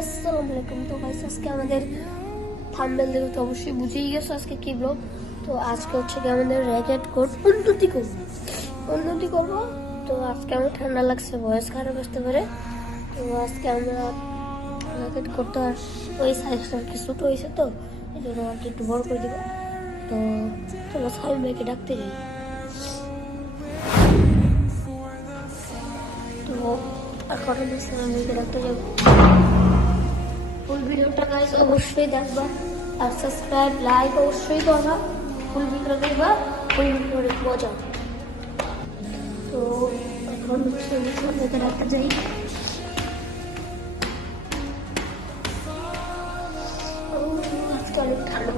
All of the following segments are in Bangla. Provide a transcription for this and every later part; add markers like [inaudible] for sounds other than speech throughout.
আসসালামু আলাইকুম। তো গাইস আজকে আমাদের থাম্বেল দেখে তো অবশ্যই বুঝেই গেছো আজকে কি ব্লগ তো আজকে হচ্ছে কি আমাদের র্যাকেট কোড উন্নতি করব। উন্নতি করব। তো আজকে আমার ঠান্ডা লাগছে ভয়েস খারাপ আসতে পারে। তো আজকে আমরা র্যাকেট করতে আর ওই সাইজটা কি হয়েছে তো, এই জন্য আর কি একটু বড় করে দিব। তো চলো সাইম ভাইকে ডাকতে যাই। তো এখন আমি সাইম ভাইকে ডাকতে যাব। ফুল ভিডিওটা গাইস অবশ্যই দেখবা আর সাবস্ক্রাইব লাইক অবশ্যই করবা। ফুল ভিডিও দেখবা, ফুল ভিডিও মজা তো এখন সামনে রাখতে যাই। ঠান্ডা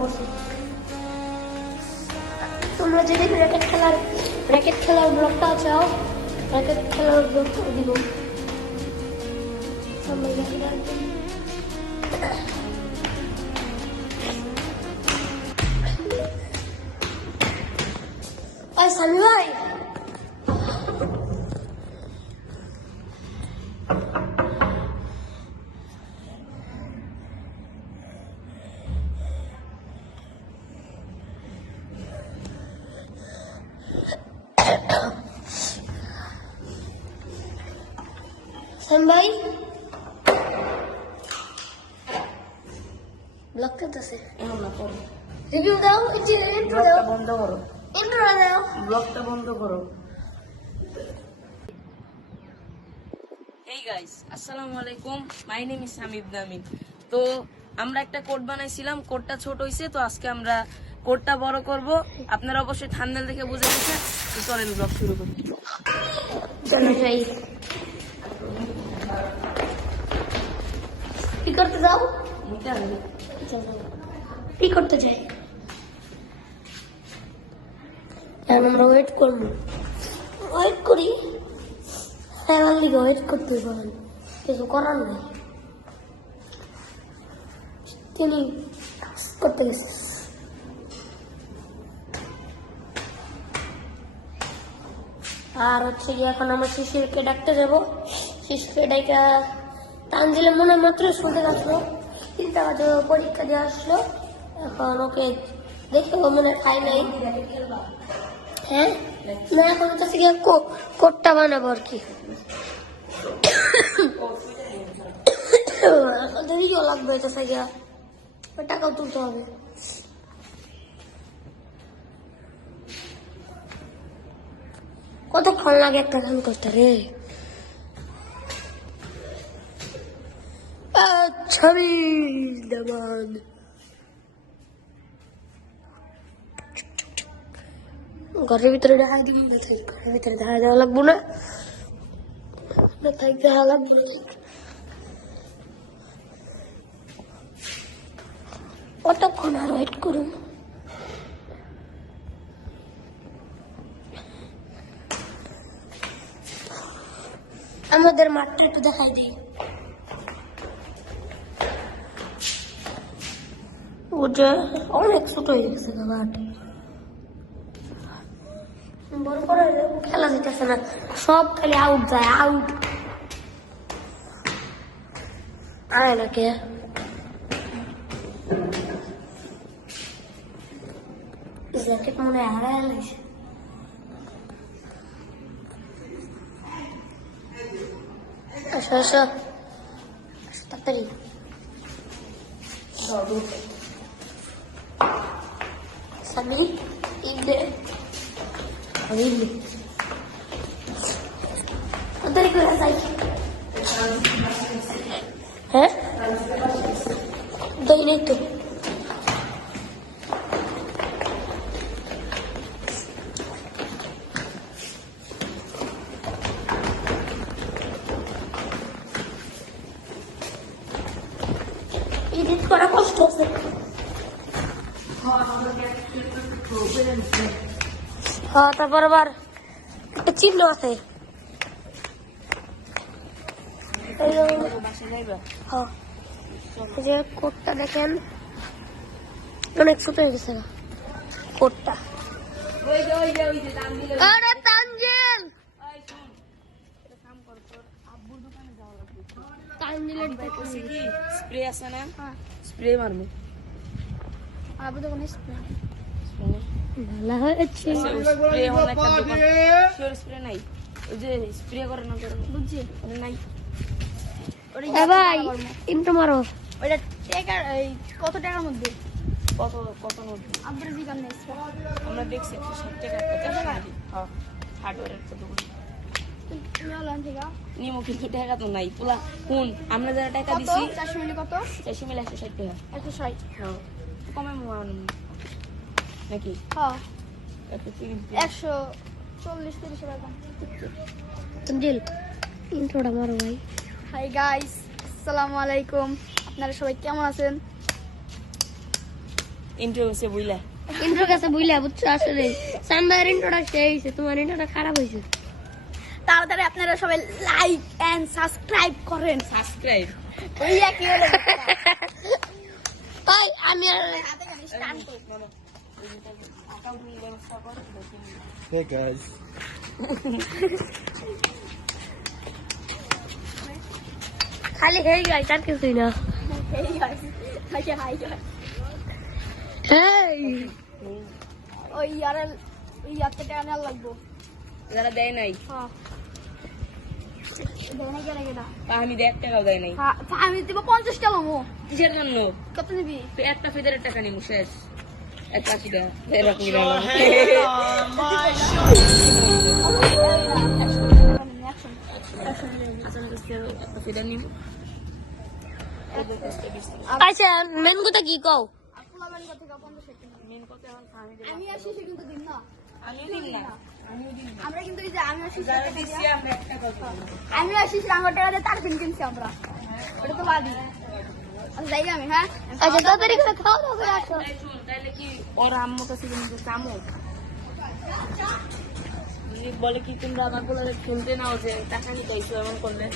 তোমরা যদি র্যাকেট খেলার র্যাকেট খেলার ব্লগটা চাও র্যাকেট খেলার ব্লগটা দিব। আমরা র্যাকেট রাখব Ay, Sami ভাই সামি ভাই ব্লক করতেছে এখন না করো রিভিউ দাও ইন্ট্রো ব্লগটা দাও বন্ধ করো ইন্ট্রো দাও। ব্লগটা বন্ধ করো। এই গাইস আসসালামু আলাইকুম। মাই নেম ইস হামিদ নামিন তো আমরা একটা কোড বানাইছিলাম কোডটা ছোট হইছে তো আজকে আমরা কোডটা বড় করব। আপনারা অবশ্যই থাম্বনেল দেখে বুঝে গেছেন। তো চলেন ব্লগ শুরু করি। চলো যাই কি করতে যাও? কি করতে চাই এখন আমরা ওয়েট করব। ওয়েট করি। আমার লিগে ওয়েট করতে পারেন কিছু করার নেই। তিনি করতে গেছে। আর হচ্ছে গিয়ে এখন আমরা শিশুকে ডাকতে যাব। শিশুকে ডাকা তানজিলে মনে মাত্র শুনতে আসলো তিনটা বাজে, পরীক্ষা দিয়ে আসলো। এখন ওকে দেখে ও মনে খাই নাই। হ্যাঁ? না, এখন হচ্ছে গিয়ে কো- কোটটা বানাবো আর কি। এখন তুলতে হবে। কতক্ষণ লাগে একটা গান করতে রে? ছবি দেবান ঘরের ভিতরে দেখা দিব ঘরের ভিতরে দেখা দেওয়া লাগবো না। দেখা লাগবো কতক্ষণ আর ওয়েট করুন? আমাদের মাঠটা একটু দেখাই দিই। ওটা অনেক ছোট হয়ে গেছে বড় করে খেলা দিতেছে না সব খালি আউট যায় আউট আয় না কে জ্যাকেট মনে হয় হারায় লাগছে আসো আসো আসো, তাড়াতাড়ি সামি ইবনে আমি ইবনে তাড়াতাড়ি করে যাই হ্যাঁ দই নেই তো এডিট তারপর আবার একটা চিহ্ন আছে। যে- হ্যাঁ। যে কোটটা দেখেন। অনেক ছোট হয়ে গেছে কোটটা। আরে তানজিল! দোকানে স্প্রে আছে না? হ্যাঁ। স্প্রে মারবো। আবু তো কোনো স্প্রে। ভালো হয়েছে স্প্রে হল একটা দোকান শিওর স্প্রে নাই ওই যে স্প্রে করে না করে বুঝছি নাই ওটা ভাই ইন্টু মারো ওইটা টাকার কত টাকার মধ্যে কত কত জিগান নেই আমরা দেখছি একশো ষাট টাকা হ্যাঁ দোকান নিমো কিন্তু টাকা তো নাই পোলা কোন আমরা যারা টাকা দিছি চারশো মিলি কত চারশো মিলে একশো ষাট টাকা একশো ষাট কমে নাকি? হ্যাঁ। একশো চল্লিশ তিরিশ টাকা। মারো ভাই। হাই গাইস আসসালামু আলাইকুম। আপনারা সবাই কেমন আছেন? বুঝলা ইন্ট্রো কাছে বুঝলে বুঝছ? আসলে ইন্ট্রোটা তোমার ইন্ট্রোটা খারাপ হয়েছে। তাড়াতাড়ি আপনারা সবাই লাইক এন্ড সাবস্ক্রাইব করেন। সাবস্ক্রাইব একই হলো? [laughs] তাই আমি আর Hey guys. খালি হয়ে গেল তার কিছুই না। Hey guys, hi! Hi guys. Hey ওই ইয়ারে ওই ইয়ারতে টাকা লাগবো? যারা দেয় নাই। হ্যাঁ। দেয় না কেনা কেনা আমি দেড় টাকাও দেয় নাই। হ্যাঁ, আমি দিব পঞ্চাশ টাকা মো কিসের জন্য? কত নিবি? একটা ফেদারের টাকা নিবো শেষ। একটা আশি টাকা এরকম আচ্ছা মেন কথা কি কও? আমি আসি, সে কিন্তু দিন না দিন দিন আমরা কিন্তু এই যে আমি আসি আমি আসি দিয়ে তার পিন কিনছি আমরা। ওটা তো বাদি আচ্ছা তাড়াতাড়ি করে খাওয়া দাওয়া করে আসো। তাই তাইলে কি ওর আম্মু কাছে কিন্তু কামো। বলে কি তোমরা আমার বলে শুনতে নাও যে টাকা নিতে আইসো এমন করলে।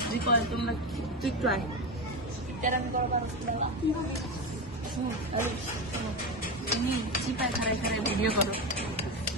যদি কয় তোমরা তুই আয়। চিপায় খারাই খারাই ভিডিও করো।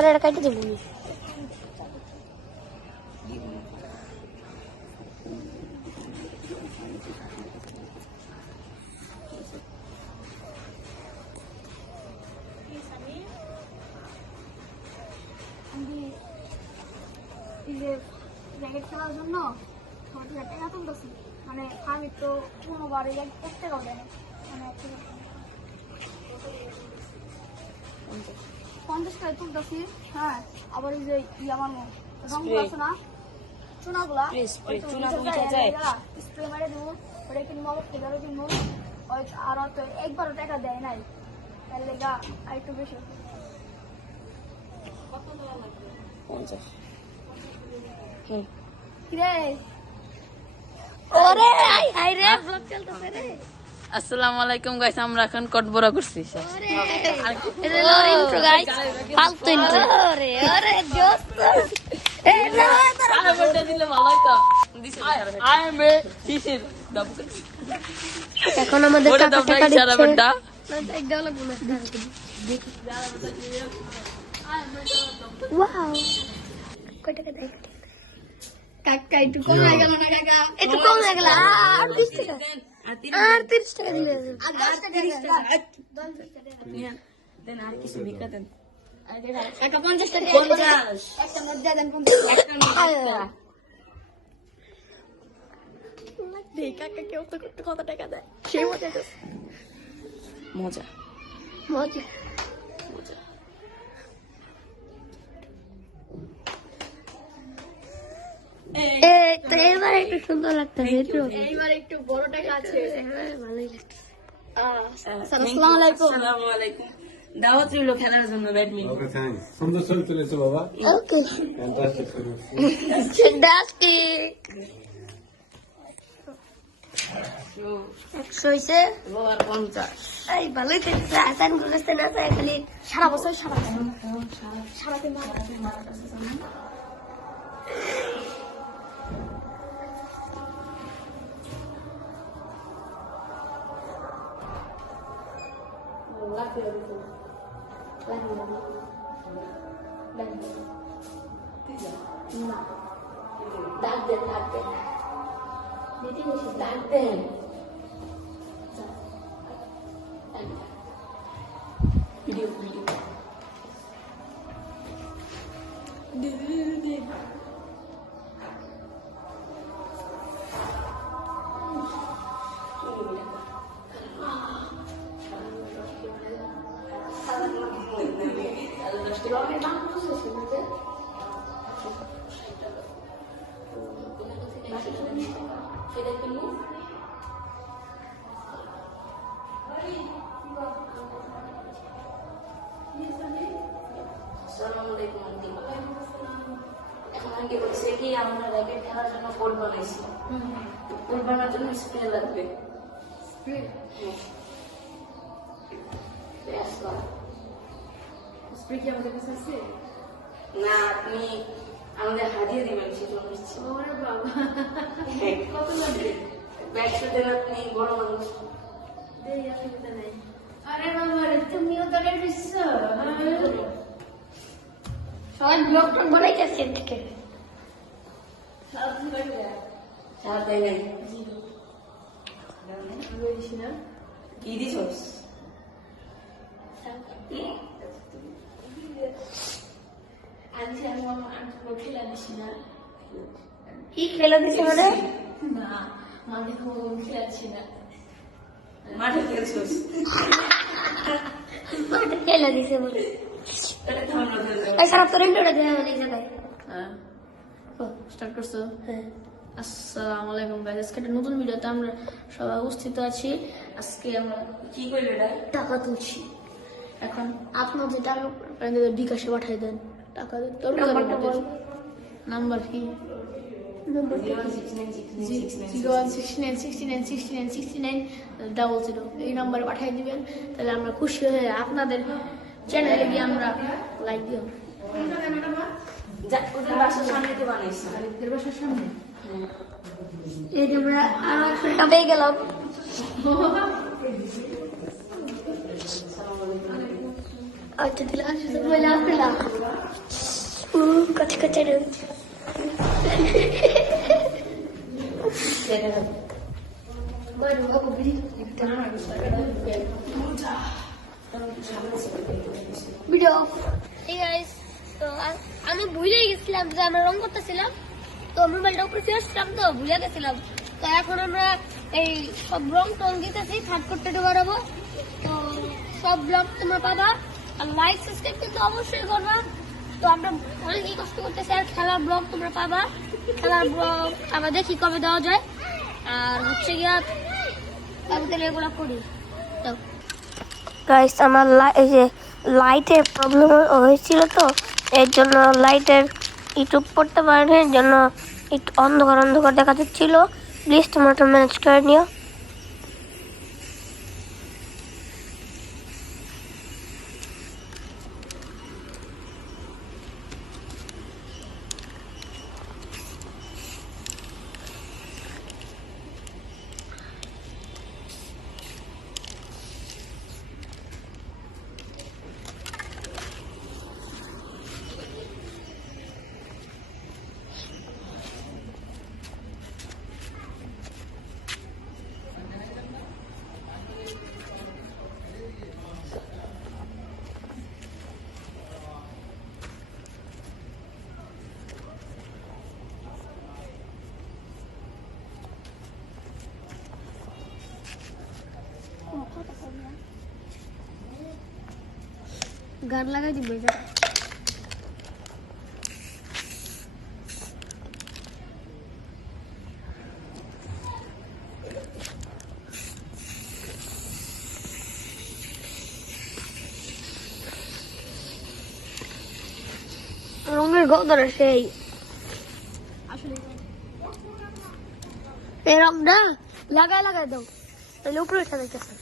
আরে এটা কাটে দেবো র্যাকেট খেলার জন্য থেকে টাকা তুলতেছি মানে আমি তো কোনোবার এই এক এক টাকাও না। মানে পঞ্চাশ টাকা তুলতেছি হ্যাঁ আবার এই যে ইয়ে আমার রং আছে না? চুনাগুলা। স্প্রে মারে দেবো। ওটা কিনবো ফেদারও কিনবো। ওই আর তো একবারও টাকা দেয় নাই। তার লেগা আর একটু বেশি পঞ্চাশ। হুম। কিরে? ওরে হাই হাই রে। ব্লগ চলতেছে রে। আসসালামু আলাইকুম গাইস আমরা এখন কটবরা করছি। এখন আমাদের না কাকা একটু কম হয়ে গেল না কাকা? একটু কম হয়ে গেল আর বিশ টাকা। আর তিন আর তিরিশ টাকা দিলে আর দশ টাকা দেন দেন আর কিছু ভিক্ষা দেন কাকা পঞ্চাশ টাকা একটা মধ্যে দেন পঞ্চাশ একটা মিনিট দেখ কাকা কেউ তো একটু কত টাকা দেয় সেই মজা মজা মজা এই তো একটু সুন্দর লাগতেছে একটু এইবার একটু বড় টাকা আছে হ্যাঁ, ভালোই লাগতেছে আসসালামু আলাইকুম আসসালামু আলাইকুম দাওয়াত রইল খেলার জন্য ব্যাডমিন্টন ওকে থ্যাংকস সুন্দর ছবি তুলেছো বাবা ওকে ফ্যান্টাস্টিক ছবি একশো হয়েছে পঞ্চাশ এই ভালোই খেলছে আসান করতে না চাই খালি সারা বছর সারা বছর সারাদিন মারা ডাক দেন ডাক দেন দিদি বসে ডাক দেন ভিডিও ভিডিও আসসালামু আলাইকুম আন্টি। এখন আন্টি বলছে কি আমরা র্যাকেট খেলার জন্য কোড বানাইছি। তো বানানোর জন্য স্প্রে লাগবে। হ্যাঁ। তো আসলাম। স্প্রে কি আমাদের কাছে আছে? না আপনি আমাদের হারিয়ে দিবেন সেজন্য নিচ্ছি। ওরে বাবা। কত লাগবে? ব্যাগটা দেন আপনি বড় মানুষ। দেই অসুবিধা নাই। আরে বাবা তুমিও তো রেডিছ সবাই ব্লগ টক বানাইতেছে থেকে। কি দিছস? কি খেলে দিছে মানে? না মাঝে খেলাচ্ছি না। মাঠে খেলছস? খেলে দিছে বলে। খারাপ করে হ্যাঁ। স্টার্ট করছ? হ্যাঁ। আসসালামু আলাইকুম গাইস আজকে একটা নতুন ভিডিওতে আমরা সবাই উপস্থিত আছি। আজকে আমরা কি কইলে টাকা তুলছি। এখন? আপনাদের টাকা আপনাদের বিকাশে পাঠিয়ে দেন। টাকা দেন। নাম্বার কি? এই নাম্বারে পাঠিয়ে দিবেন। তাহলে আমরা খুশি হয়ে আপনাদের চ্যানেলে গিয়ে আমরা লাইক দিও ওদের বাসার সামনে দিয়ে বানাইছি। এর বাসার সামনে এই যে আমরা ফুলটা পেয়ে গেলাম। আচ্ছা দিলে বলে কাছে কাছে রে গাইস তো আমি ভুলে গেছিলাম যে আমরা রং করতেছিলাম। তো মোবাইলটা উপরে ফিরেছিলাম তো, ভুলে গেছিলাম। তো এখন আমরা এই সব রং টং দিতেছি থার্ড করতে বাড়াবো তো সব ব্লগ তোমরা পাবা। আর লাইক সাবস্ক্রাইব কিন্তু অবশ্যই করবা। তো আমরা অনেকই কষ্ট করতেছি, আর খেলার ব্লগ তোমরা পাবা। খেলার ব্লগ আমরা দেখি কবে দেওয়া যায়? আর হচ্ছে গিয়া আমাদের এগুলো করি। তো গাইস আমার এই যে লাইটের প্রবলেম হয়েছিল তো, এর জন্য লাইটের ইউটিউব পড়তে পারেনি এর জন্য একটু অন্ধকার অন্ধকার দেখা যাচ্ছিল। প্লিজ তোমরা তো ম্যানেজ করে নিও। গান লাগাই দিব রঙের গদরে সেই। এই লাগাই লাগাই দাও। তাহলে উপরে উঠা দেখতেছে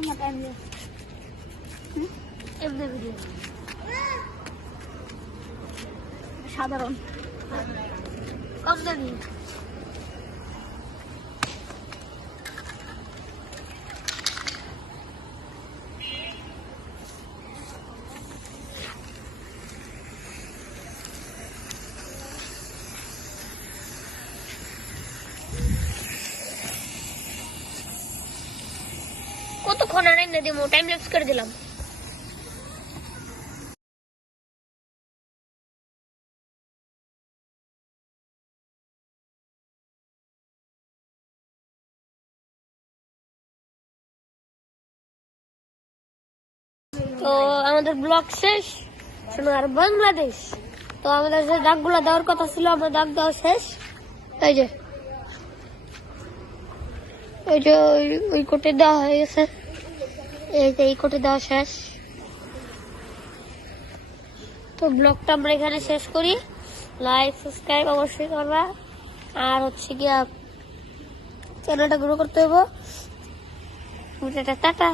না টাইম দিয়ে সাধারণ কত জানি কতক্ষণ আর এনে দিব টাইম ল্যাপস করে দিলাম তো আমাদের ব্লগ শেষ। শোনো, আর বাংলাদেশ। তো আমাদের যে দাগগুলো দেওয়ার কথা ছিল, আমরা দাগ দেওয়া শেষ। এই যে এই যে ওই- ওই কোটে দেওয়া হয়ে গেছে। এই কোটে দেওয়া শেষ। তো ব্লগটা আমরা এখানে শেষ করি। লাইক সাবস্ক্রাইব অবশ্যই করবা। আর হচ্ছে গিয়া চ্যানেলটা গ্রো করতে হব টাটা।